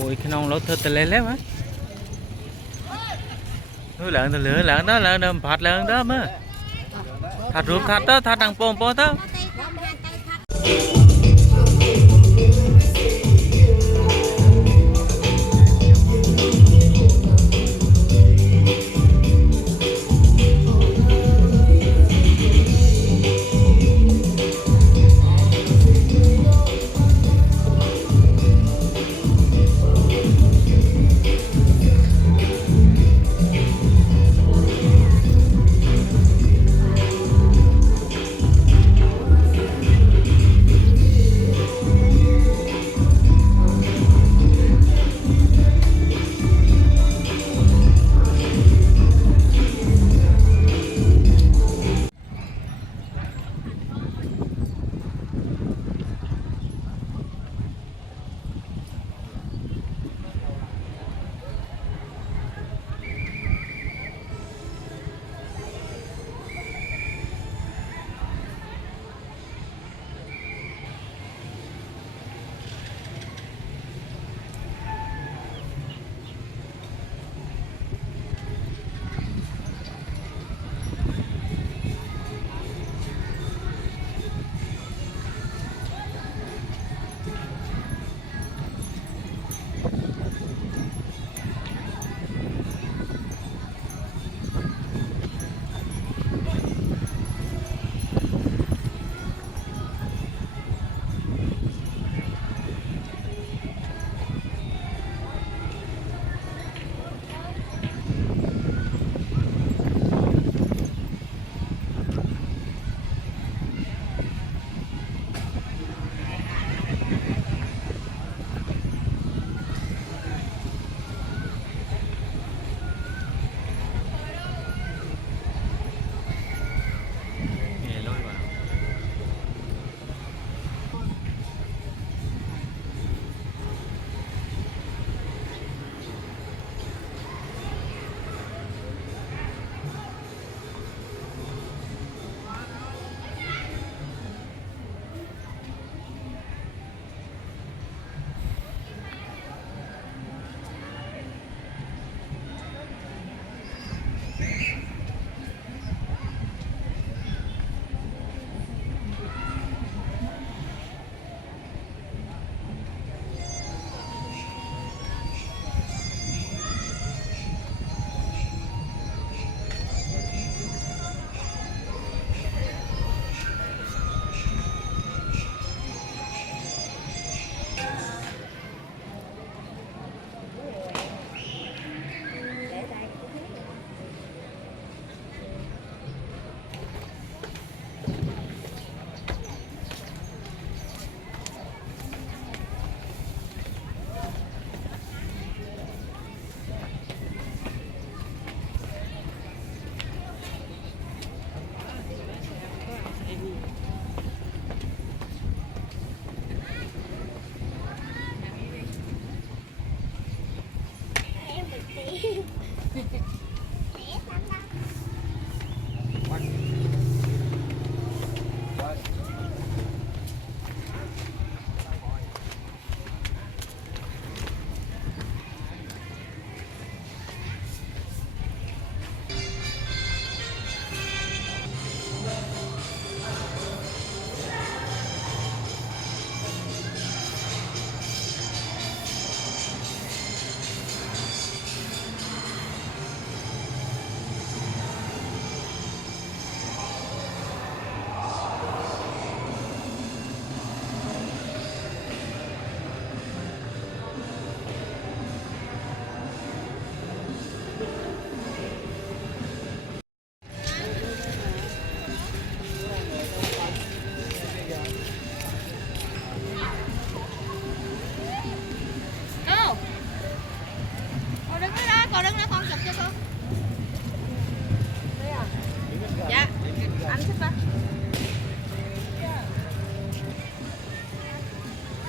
ôi cái nòng lót thật lên lép á lợn đó lợn phạt lợn đó mà thắt rụp thắt đó thắt đằng pom pom đó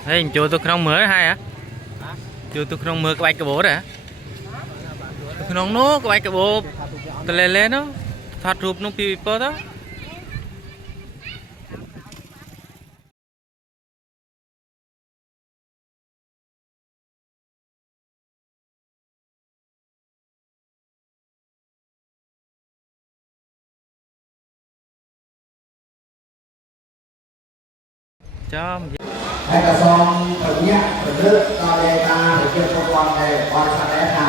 Hey, chú tôi không mới hay hả? Chú tôi không mới cái bánh cái bố đấy hả? Tôi không nó cái bánh cái bố tôi lên lên nó phát rụp nó bị bớt đó. choให้กระทรวงถึงเนี้ยถึงเลือกตอนเวลาถึงเกี่ยวกับวันในวันแสดงหา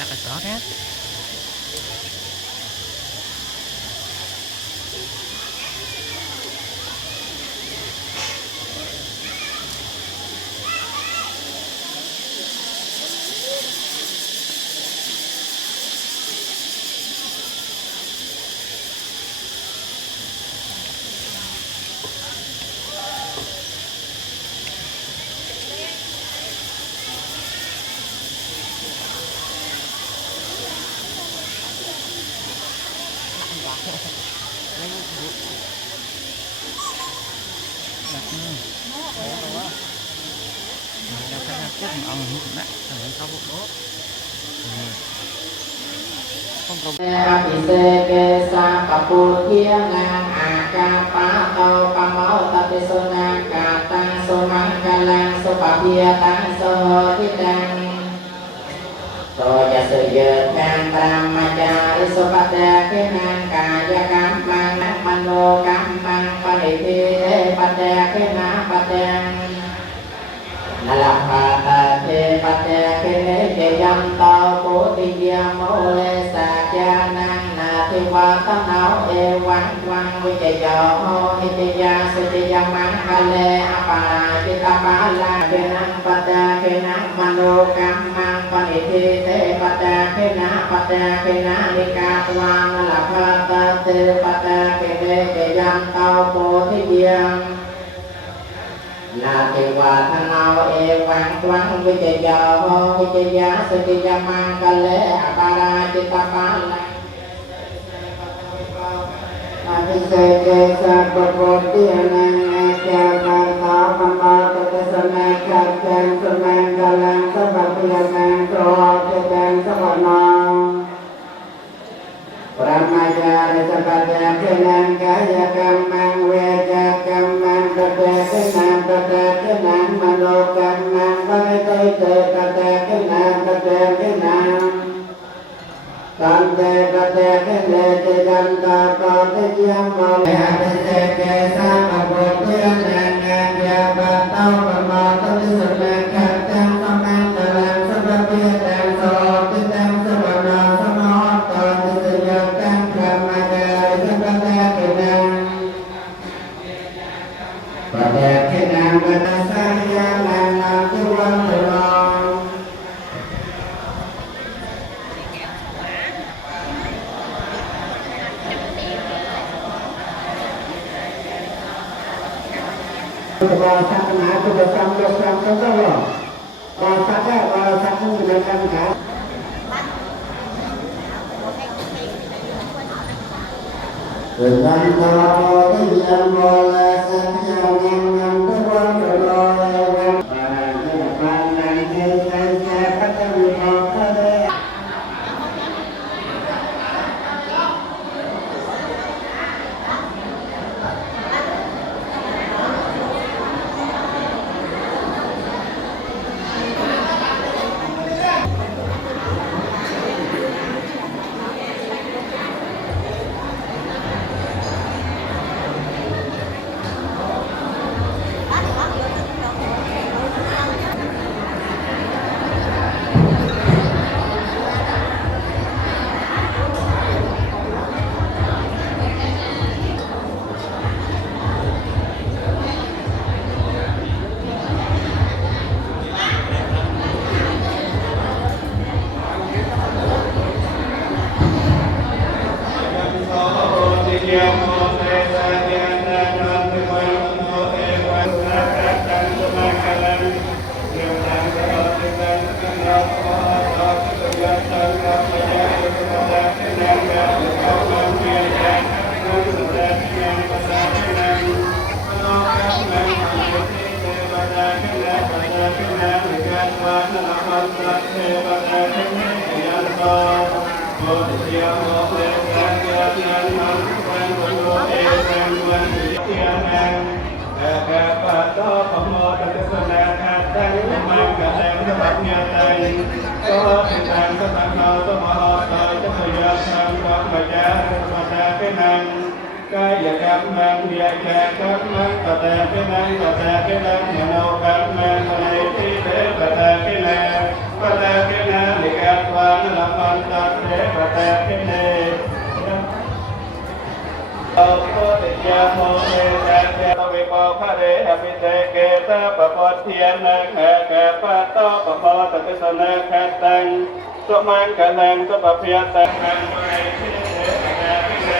ta phải có hết Api se ke sa papu kia ngang aka pa tau pa mau tapi sona kata somang kalang so papia tang so hidang so ya se ye kang brahmacari so pada kenang kaya kampang mano kampang paniti pada kena padang Nalapata te pate kene jayam tau putihya mole sakyanang nati watanau ewang wang wijayo hijaya sejaya mangkale apara kita pala kenang pada kenang mano kamang paniti te pada kena nikatwa nalapata te pada kene jayam tau putihya Nati watanau ewang twang wijaya sejaya mangkale apara cita pala Nati seke sabapoti anangnya kata pambata kesana kakang semangkalang sabapilakang sohoketang sabanang Pramajari sabada kenang kaya kamang weja kamang kata kenang mano kamang pakai te kata kenang Tante kata kenang janta kata jiamal Hati seke sama botian dengan jabat tau pemata disenang kakang samang dalam sebab biadang sohoketang sabanang samohotan disenyakan pramajari sabada kenang Pada kenang pada saya lanang tuan terang Bahasa kena itu bersama-sama saja. Bahasa menggunakan kan. Dengan kalau dia boleh sekian yang tuan berdoa. Pada pandang saya kata berdoa. กะปะโตปะโมตัสสะนาคาตังสมังกะแตงสะปัญญาตังโตติตังสะตังโนสมโหโตจัพยาสังวัมมะจารุสตาเปนังกายกรรมังเดียแกกรรมังตะแตเปนังตะแตเปนังมโนกรรมังมะเลติเตปะแตเปนังปะแตเปนังลิกัตวานละมันตัสเตปะแตเปเนโอโคติยาโมเอตัสเตปะวิปภะเรหะมิเตเกตะปะปะเทียนังหะกะปะโตปะโมตัสสะนะคาตังสุมังกะนังสุปะเพียตังมังมะเลติเตปะแตเปเน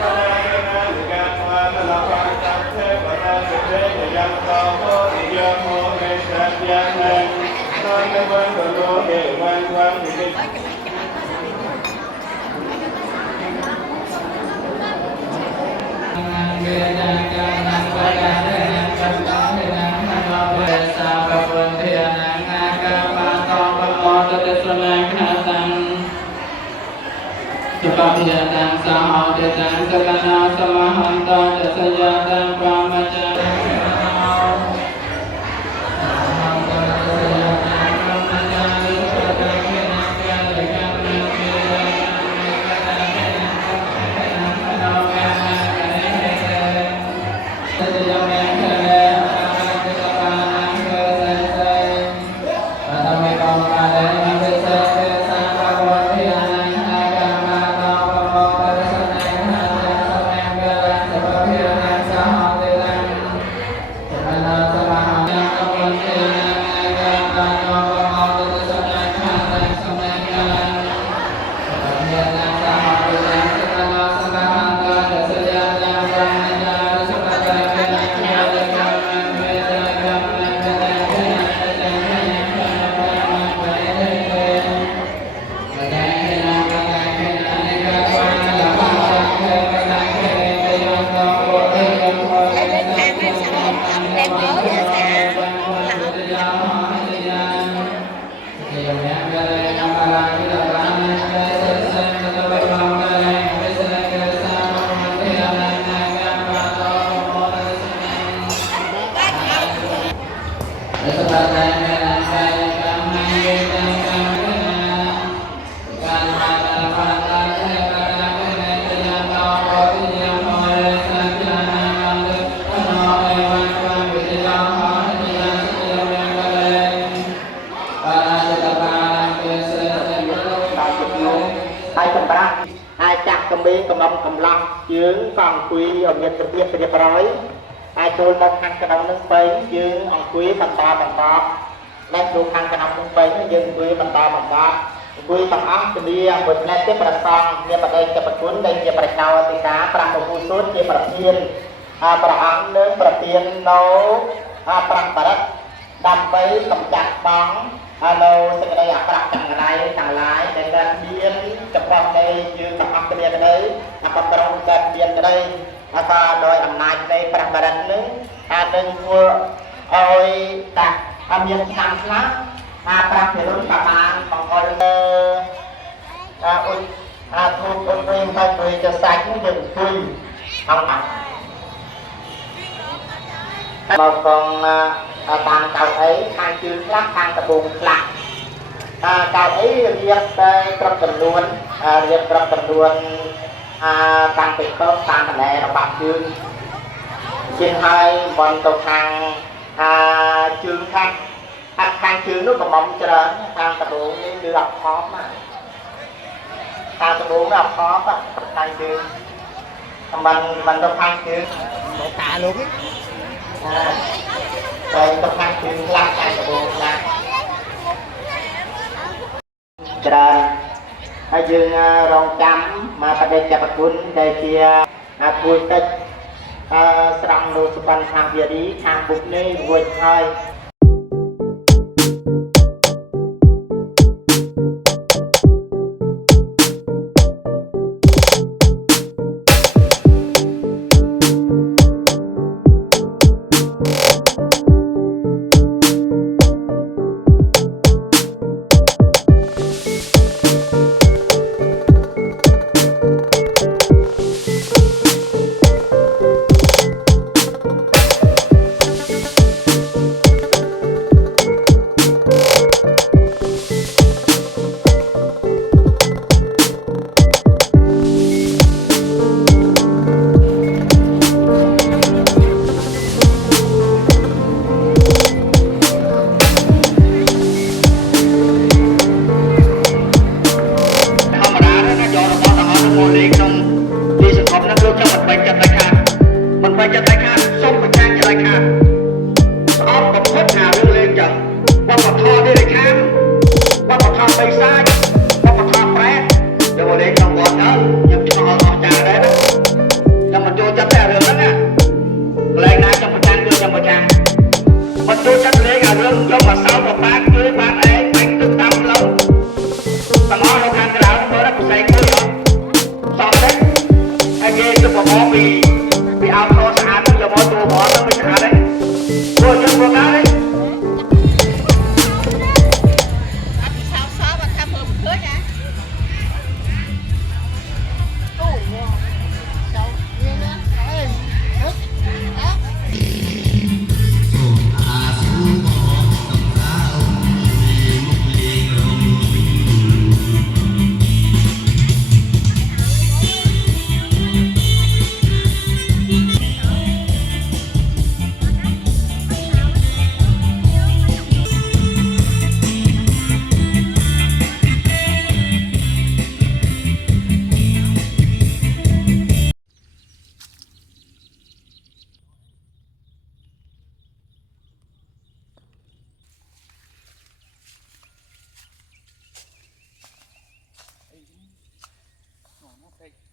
ปะแตเปนังลิกัตวานละมันตัสเตปะแตเปเนยังโตโคติยาโมเอตัสยานังนอนกะวันโตโลเกวันวันติ สุปฏิยาตังสหเจตังสกนาสมหันตจัสยาตังปรามัจจาហើយសម្រាប់អាចចាក់កម្បេងកំឡុងកំឡោះជើងក៏អង្គុយឲ្យមានរបៀបរៀបរយអាចចូលមកខាងក្នុងនឹងពេញយើងអង្គុយបន្តដែលចូលខាងក្នុងនឹងពេញយើងអង្គុយបន្តអង្គុយទាំងអស់គ្នាមួយផ្នែកទៀតប្រសងមានបដិចិត្តគុណដែលជាប្រជាអធិការ5ពពុសុទ្ធជាប្រធានព្រះអង្គនឹងប្រទាននៅ5បរិទ្ធដើម្បីកម្ចាត់បងនៅសេចក្តីអាក្រក់ទាំងឡាយដែលកើតមានចំពោះនៃយើងទាំងអស់គ្នាក្តីកំប្រងកើតមានក្តីថាដោយអំណាចនៃព្រះបរិទ្ធនឹងនឹងធ្វើឲ្យតាមានតាមខ្លះប្រាក់ភិរុនក៏បានបង្អល់ទៅអ៊ុយធូបអ៊ុយវិញទៅជួយទៅសាច់នឹងយើងអង្គុយអង្គមកកងតាមកៅអីខាងជើងខ្លះខាងដបូងខ្លះកៅអីរៀបតែគ្រប់ចំនួនរៀបគ្រប់ចំនួនតាំងពីកោតាមបណ្ដែរបស់ជើងជាងហើយមិនទៅខាងជើងខាងជើងនោះកំមុំច្រើនខាងដបូងនេះគឺអត់ខំខាងដបូងនេះអត់ខំខាងជើងមិនទៅខាងជើងមកកាលោកទៅខាងជើងខ្លះខាងដបូងខ្លះច្រើនហើយយើងរងចាំមកបដិច្ចប្រគុណដែលជាជួយតិចស្រង់នូសុបញ្ហាវារីខាងពុកនេះរួចហើយ ថាស្អប់បំផុតថារឿងលេងចឹងវប្បធម៌នេះឯខាងវប្បធម៌បិសាចវប្បធម៌ប្រែតយកមកលេងក្នុងវត្តទៅយើងឆ្ងល់អស់ចាដែរណាចាំមកចូលចិត្តតែរឿងហ្នឹងណាកន្លែងណាចាំប្រចាំគឺចាំប្រចាំមកចូលចិត្តលេងអារឿងយកមកសោតប្របាកគឺបានឯងបាញ់ទឹកតាមផ្លូវទាំងអស់នៅខាងក្រៅមើលដល់ផ្សេងមួយអត់សោតទេហើយគេទៅប្រមូលពីអោខោស្អាតយកមកទូហ្មងទៅមិនស្អាតទេព្រោះយើងមកដែរ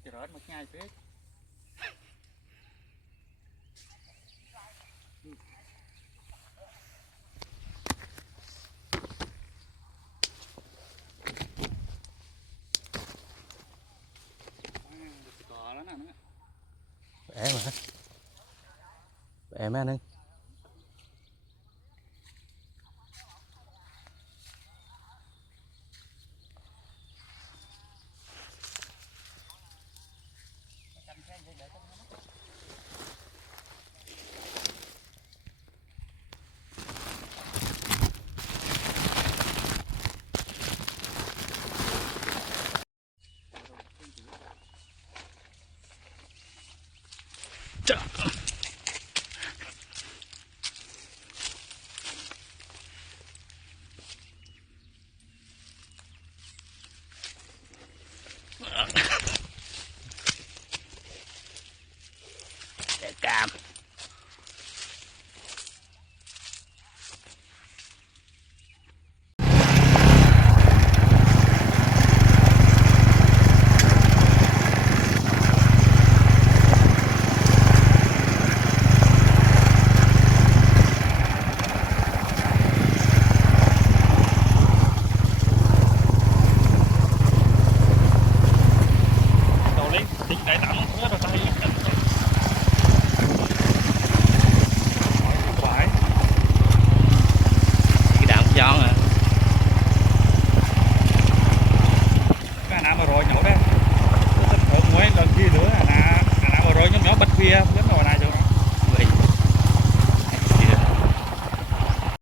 ច្រើនមកឆ្ងាយពេកแอมฮะแอมแม่นึง